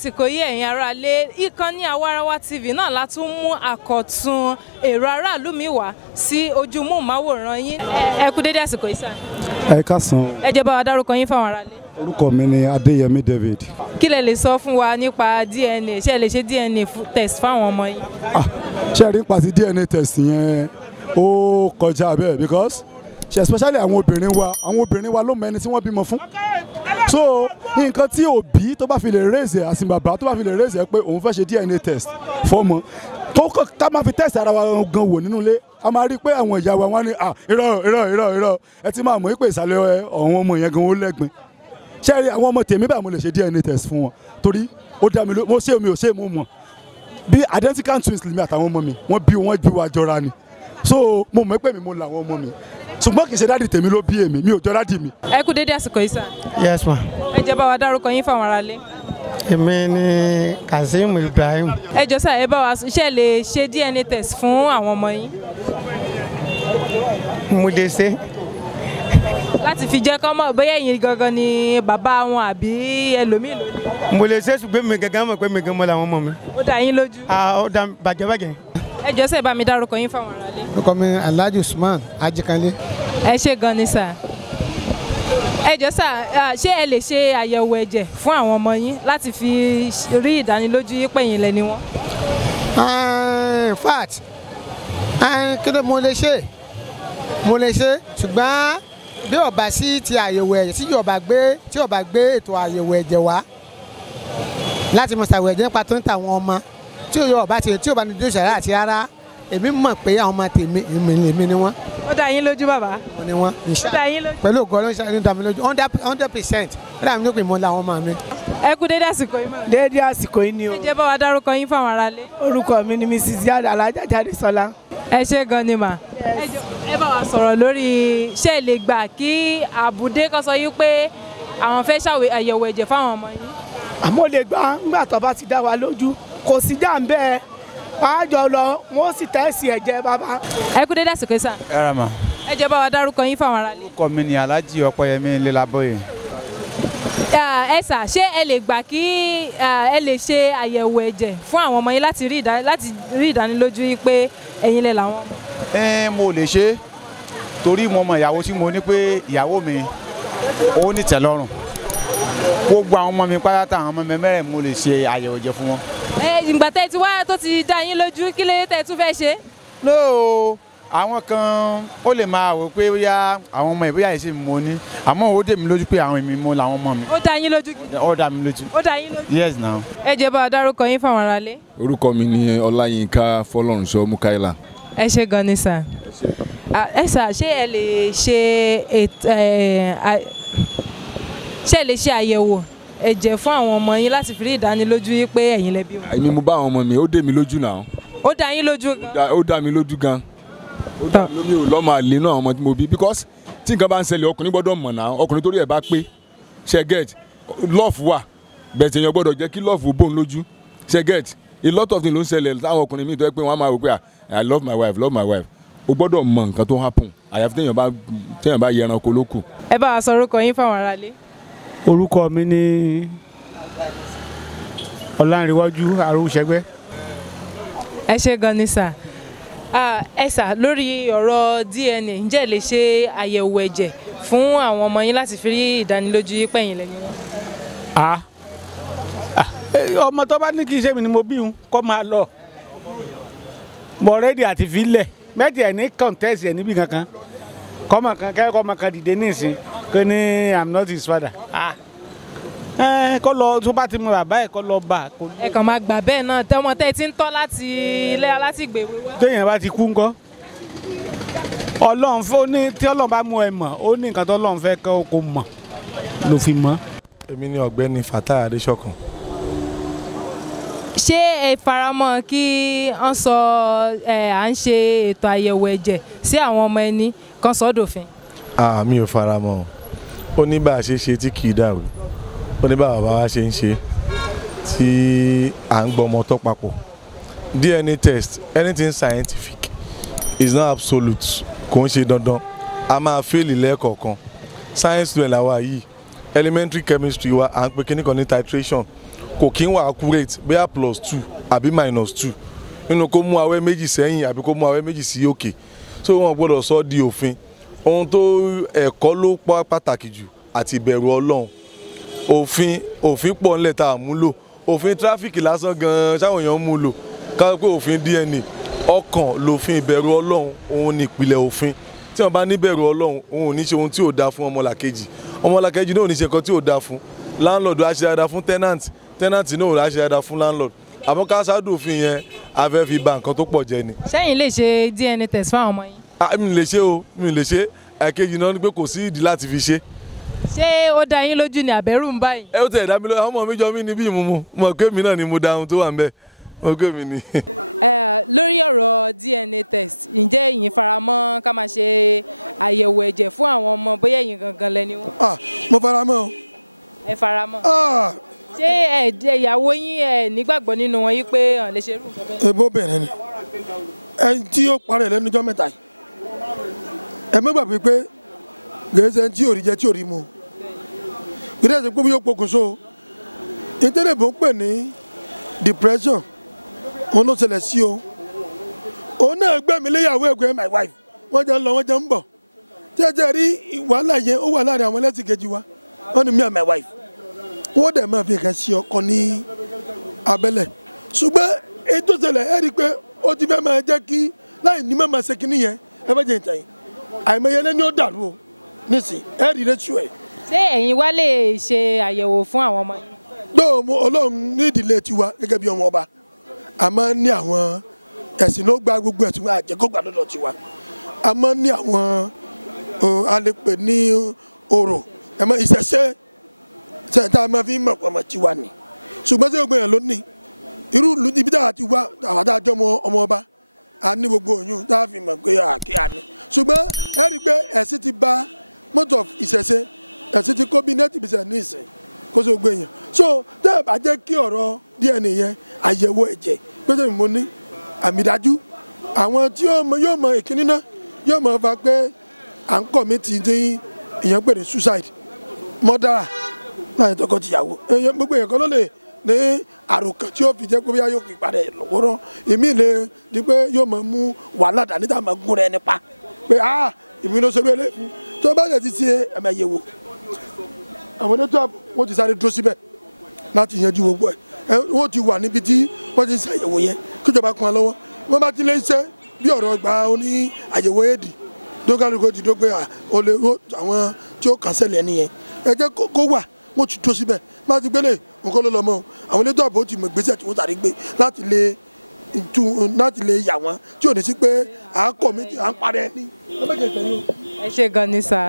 àsìkò yìí ẹ̀yin aráalé ìkànnì Àwarawa TV náà la tún mú àkọ̀tun èrò aráàlú mi wá sí ojú móhùnmáwòrán yín. Ẹ kú dédé àsìkò yìí sà. Ẹ káàsán. Ẹ jẹ́ bá wa dárúkọ yín fáwọn aráalé. Orúkọ mi ni Adéyẹmí David. Kí lẹ lè sọ fún wa nípa DNA? Ṣé ẹ lè ṣe DNA test fáwọn ọmọ yín? Ṣé ẹ rí nípa ti DNA test yẹn ó kọjá bẹ́ẹ̀ because especially àwọn obìnrin wa ló mọ ẹni tí wọ́n bímọ fún. So nǹkan tí òbí tó bá fi lè raise àti bàbá tó bá fi lè raise pé òun fẹ́ ṣe DNA test fọ́mọ tó ká máa fi test ara wa gan wò nínú ilé a máa rí pé àwọn ìyá wa wọ́n ní irọ́ ẹ ti máa mọ̀ pé ìsàlẹ̀ àwọn ọmọ yẹn gan ó lẹ́gbin. Ṣé ẹ rí àwọn ọmọ tèmi báyìí mo lè ṣe DNA test fún wọn torí ó dá mi mo ṣe mi ò ṣe mo mọ̀ bí identical twins lèmi àtàwọn ọmọ mi wọ́n bí wa jọra ni so mo mọ̀ pé mi mo làwọn ọmọ mi ṣùgbọ́n kì í ṣe dáàdì tèmi ló bí èmi mi ò jọ dáàdì mi. Ẹ kú dédé àsìkò yìí sà. Yes ma. Ẹ jẹ́ bá wa dárúkọ yín fáwọn aráalé. Èmi ni Kazeem Ibrahim. Ẹ jọ̀ọ́ sà ẹ bá wa ṣe lè ṣe DNA test fún àwọn ọmọ yín. Mo lè ṣe. Láti fi jẹ́ kọ́ mọ̀ bóyá ẹ̀yin gangan ni bàbá wọn àbí ẹlòmíì lónìí. Mo lè ṣe ṣùgbọ́n mi gangan mọ̀ pé mi gan mọ́ làwọn ọmọ mi. Ó dá yín lójú. Ó dá bàjẹ́. Ẹ jọ̀ọ́ sà bá mi dárúkọ yín fáwọn aráalé. Orúkọ mi Alhaji Usman Ajikanle. Ẹ ṣé gan ni sà. Ẹ jọ̀ọ́ sà ṣé ẹ lè ṣe àyẹ̀wò ẹ̀jẹ̀ fún àwọn ọmọ yín láti fi rí ìdánilójú yín pé ẹ̀yin lẹni wọn? In fact kí ló mo lè ṣe ṣùgbọ́n bí ó bá sí ti àyẹ̀wò ẹ̀jẹ̀ tí ó bá gbé ètò àyẹ̀wò ẹ̀jẹ̀ wá láti mọ̀ ṣàwẹ̀ ẹ̀jẹ̀ nípa tó ń ta àwọn ọmọ tí ó bá ní dúró ṣàrà àti rárá èmi mọ̀ pé àwọn ọmọ tèmi èmi ni wọ́n. Ó dá yín lójú bàbá? Ó ní wọ́n. Ó dá yín lójú? Pẹ̀lú ògo Ọlọ́run ṣáà ní dá mi lójú 100%. Ó dá mi lójú pé mo làwọn ọmọ mi. Ẹ kú dédé àsìkò yìí mọ̀. Dédé àsìkò yìí ni o. Ẹ jẹ́ bá wa dárúkọ yín fáwọn aráalé. Orúkọ mi ni Mrs. Yada Alhaja Jádesọ́lá. Ẹ ṣé gan ni mà. Ẹ bá wa sọ̀rọ̀ lórí ṣé ẹ lè gbà kí àbùdé kan sọ yín pé àwọn fẹ́ ṣàyẹ̀wò ẹ̀jẹ̀ fáwọn ọmọ yín. Àmọ́ lè gbà ńgbà tó bá ti dá wa lójú kò sí jà ń bẹ́ẹ̀ àjọ lọ wọ́n sì tẹ̀sí ẹ̀jẹ̀ bàbá. Ẹ kú dédé àsìkò yìí sà. Ẹ rà mà. Ẹ jẹ́ bá wa dárúkọ yín fáwọn aráalé. Orúkọ mi ni Alhaji Ọpẹ́yẹmí Lélabóyè. Ẹ sà ṣé ẹ lè gbà kí ẹ lè ṣe àyẹ̀wò ẹ̀jẹ̀ fún àwọn ọmọ yín láti rí ìdánilójú yìí pé ẹ̀yin lẹ làwọn ọmọ? Mo lè ṣe torí mo mọ ìyàwó tí mo ní pé ìyàwó mi ó ní tẹ́lọ́rùn gbogbo àwọn ọmọ mi pátá àwọn ọmọ mi mẹ́rẹ̀ mo lè ṣe àyẹ̀wò ẹ̀jẹ̀ fún wọn. Ìgbà tẹ́ ti wá tó ti dá yín lójú kí lè tẹ́ tún fẹ́ ṣe? lóò àwọn kan ó lè máa wò pé bóyá àwọn ọmọ ìbóyá ìṣe mi mo ní àmọ́ ó dé mi lójú pé àwọn èmi mo làwọn ọmọ mi. Ó dá yín lójú gidi? Ó dá mi lójú. Ó dá yín lójú? Yes now. Ẹ jẹ́ bá wa dárúkọ yín fáwọn aráalé. Orúkọ mi ni Ọláyínká Fọlọ́runṣọ́ Mukaila. Ẹ ṣé gan ni sà. Ẹ sà ṣé ẹ lè ṣe àyẹ̀wò ẹ̀jẹ̀ fún àwọn ọmọ yín láti fi rí ìdánilójú yín pé ẹ̀yin lẹ bí wọn? Èmi mo bá àwọn ọmọ mi ó dé mi lójú náà. Ó dá yín lójú gan? Ó dá mi lójú gan. Ó dá mi lójú lọ́mọ àlè náà ọmọ tí mo bí because tí nǹkan bá ń ṣẹlẹ̀ ọkùnrin gbọ́dọ̀ mọ̀ náà ọkùnrin torí ẹ̀ bá pé ṣe get love wà bẹ̀ẹ̀ tèèyàn gbọ́dọ̀ jẹ́ kí love bò ń lójú ṣe get a lot of things ló ń ṣẹlẹ̀ táwọn ọkùnrin mi tó yẹ pé wọ́n á máa wò pé I love my wife o gbọ́dọ̀ mọ nǹkan tó happen àyàfi téèyàn bá yẹ ẹranko ló kù. Ẹ bá wa sọ orúkọ yín fáwọn aráalé. Orúkọ mi ni Ọlánrewájú Arúṣẹgbẹ́. Ẹ ṣé gan ni sà. Ẹ sà lórí ọ̀rọ̀ DNA ǹjẹ́ ẹ lè ṣe àyẹ̀wò ẹ̀jẹ̀ fún àwọn ọmọ yín láti fi rí ìdánilójú yín pé ẹ̀yin lẹ ni wọ́n? Ọmọ tó bá ní kí iṣẹ́ mi ni mo bí un kó máa lọ mọ̀ rẹ́dì àti filẹ̀ mẹ́tì ẹ̀ ní contest ẹ̀ níbi kankan kọ́mọ kan dìde nísìn kó ní I'm not his father. Kọ́ lọ tó bá ti mọ bàbá ẹ̀ kọ́ lọ bá. Ẹ kàn máa gbà bẹ́ẹ̀ náà tẹ́wọ́n tẹ́ ti ń tọ́ láti ilé alátìgbèwé wá. Téèyàn bá ti kú ńkọ́ Ọlọ́run fẹ́ ó ní tí Ọlọ́run bá mú ẹ mọ̀ ó ní nǹkan tó Ọlọ́run fẹ́ kó mọ̀ ló fi mọ̀. Èmi ni Ọ̀gbẹ́ni Fatai Adéṣọ̀kan. Ṣé ẹ faramọ́ kí wọ́n sọ à ń ṣe ètò àyẹ̀wò ẹ̀jẹ̀ sí àwọn ọmọ ẹni kan sọ dòfin? Mi ò faramọ́ ó ní bá a ṣe tí kì í dàrú ó ní bá bàbá wa ṣe ń ṣe tí à ń gbọ́ ọmọ tó papọ̀. DNA test anything scientific is not absolute kò ń ṣe dandan a máa fẹ́ẹ̀lì lẹ́ẹ̀kọ̀ọ̀kan science student làwa yìí elementary chemistry wa à ń pè kíní kan ní titration kò kí ń wà accurate bóyá +2 àbí -2 nínú kó mú awẹ́ méjì sẹ́yìn àbí kó mú awẹ́ méjì sí òkè so wọn gbọ́dọ̀ sọ di òfin ohun tó ẹ̀kọ́ ló pàtàkì jù àti ìbẹ̀rù Ọlọ́run òfin pọ̀ ńlẹ̀ tá a mú lò òfin tráfíkì lásán gan-an sáwọn èèyàn mú lò ká pé òfin DNA ọkàn lòfin ìbẹ̀rù Ọlọ́run òun ní ìpìlẹ̀ òfin tí wọ́n bá níbẹ̀rù Ọlọ́run òun ò ní ṣe ohun tí ò dáa fún ọmọlàkejì náà ò ní ṣe nǹkan tí ò dáa fún landlord á ṣe dáadáa fún tenant náà ò á ṣe dáadáa fún landlord àmọ́ ká ṣáàdù òfin yẹn a fẹ́ fi ba nǹkan tó pọ̀ jẹ́ ni. sẹ́yìn lè ṣe DNA test fún àwọn ọmọ yín. mi lè ṣe o mi lè ṣe ẹ̀kejì náà ni pé kò sí ìdí láti fi ṣe. ṣé ó dá yín lójú ni àbẹ̀rù ń báyìí. ẹ ó tẹ̀ dá mi lójú àwọn ọmọ mi jọ mí ní bí ìmúmu mọ̀ pé mi náà ni mo da ohun tó wà ń bẹ̀ mọ̀ pé mi ni. lórí ọ̀rọ̀ DNA test ǹjẹ́ ẹ̀yin faramọ́ ká máa ṣe àyẹ̀wò ẹ̀jẹ̀ fún àwọn ọmọ bóyá ẹ̀yin gangan lẹni wọn. mo faramọ́ o. ẹ faramọ́. ṣé ìyàwó yín nígbàgbọ́ nínú wọn yí pé hàn lè ṣe irú nǹkan bẹ́ẹ̀. ebo bẹ̀rẹ̀ ni ẹni tí ó parẹ́ lẹ́nujọ́ mẹ́ta yìí ẹ mẹ́gbà pé gẹ̀ẹ́sẹ̀ tí ò rí jẹ tí ò rí mu gbẹdẹ ẹsẹ pé bí yóò pokùnso ìtẹ́lẹ̀ bó ń pè ní depression òun ló ṣẹlẹ̀ sí o òun náà gbẹ̀mí léyàwó ẹ̀gbẹ́ my wife wọ́n jẹ́ ń lọ wọ́n jẹ́ ń bọ̀ jẹ́jẹ́ rí wàhálà yẹn ó wà láàrin àwọn ẹlẹ́sìn kejì wa wọ́n ní me and my wife wọ́n dẹ̀ máa fi nǹkan sí ọkọ ní abẹ́lẹ̀ ṣùgbọ́n ètò ìṣẹ̀lẹ̀ ẹ̀ rí i pé ó ti fẹ́ máa jẹ́ kí láì ní máa ṣe kínní yẹn ẹ fẹ́ jẹ́ ìtàn àìmọye lẹ́ni ó dàrú o nísìn ẹ̀ rí rétí ẹ̀. ṣé ẹ̀yin wá lè ṣe àyẹ̀wò fún àwọn ọmọ yín. lóòmù Ọlọ́run ní ìdílé tiwa gẹ́gẹ́ bí ọmọ ọba a máa ń ní àwọn ẹ̀sìn ló gba gbogbo ẹ̀sìn wa àjẹkọ́gbà lọ́dọ̀ tiwa a máa ń ní àwọn alẹ́pẹ̀ ní orò ìṣẹ̀ṣẹ̀ tá a máa fi mọ̀ ọmọ tiwa ni ṣùgbọ́n tí gbogbo yẹn ló ní irú ibi tá a ti wá àwọn tá a jọ ọmọ ọba a ní gbogbo oyún tá a fi mọ̀ pé àkí a ní ṣùgbọ́n ẹ rí i pé ẹ̀sìn ti bà mọ́tò ìṣẹ̀ṣẹ̀ ẹ̀sìn ti kó bí 90% ní ìsìn kó tó gbé yẹn so tẹ́ ẹ bá jẹ́ kí ọ̀rọ̀ DNA yẹn àyẹ̀wò ẹ̀jẹ̀ pé mo ní àmì dájú àwọn tí yóò mọ ìkíní náà yóò mọ fa pé à ń kọ̀ mí ti dín ìyẹn pè ní suicide mọ́dára láyé tọkọ-tìyàwó gbogbo èèyàn kan ló lè ní àròkàn tí yóò fi jẹ́ pé bóyá yóò fi padà lọ́wọ́rọ́ èmi lè di pé yóò máa mú wàhálà dání tá a máa gún rẹ nípa pé èmi ló ṣe wẹ́lẹ́ fún tó bá yẹ ti ṣe àyẹ̀wò àwọn onídàá ààbò wọ́n ti sáré dúró síbẹ̀ láti yanjú gbogbo ẹ̀ wọ́n ti wà níbi tí wọ́n ti ń ṣàyẹ̀wò yẹn kíjọba kún wa lọ́wọ́ wọ́n bá ti lè ṣe bí ọ̀rọ̀ gba oní àyẹ̀wò éèdì dókàlùkò ti dógbé àwọn tí ó kàn ṣẹlẹ̀ nìyẹn ẹ jẹ́ kó wà wọ́n ti tó síbẹ̀ má ti gbélé nǹkan ló lọ mọ́ àwọn elétò ààbò ti mọ̀ gbèsè tí wọ́n sáré gbé láti lè yà wọ́n tí ò ní sí pé à ń kọ̀ mí à ń parẹ́ ní. ẹ ṣé gan ni sà.